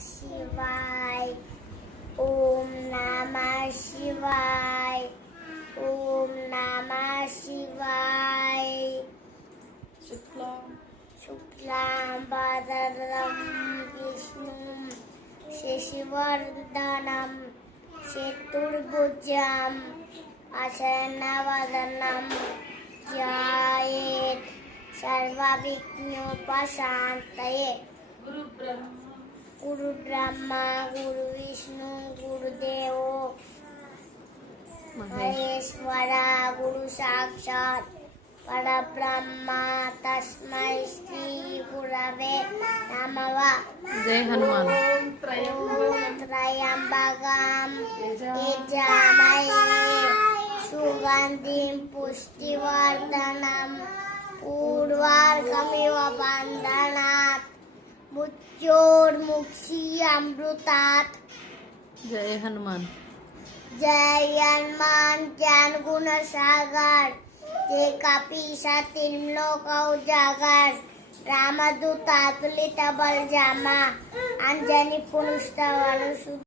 शिवाय ओम नमः शिवाय ओम नमः शिवाय शुक्लांबरधरं विष्णुं शशिवर्धनं चतुर्भुजं प्रसन्नवदनं ध्यायेत् सर्वविघ्नोपशान्तये। गुरु ब्रह्मा गुरु विष्णु गुरुदेव महेश्वरा गुरु साक्षात् परब्रह्मा तस्मै श्री गुरवे नमः। जय हनुमान। ओम त्र्यंबकं यजामहे सुगन्धिं पुष्टिवर्धनम् उर्वारुकमिव बन्धनात् मृत्योर्मुक्षीयमामृतात्। जय हनुमान। जय हनुमान ज्ञान गुण सागर जे कपीसा तीन लोक उजागर रामदूत अतुलित बल जामा अंजनी पुरुष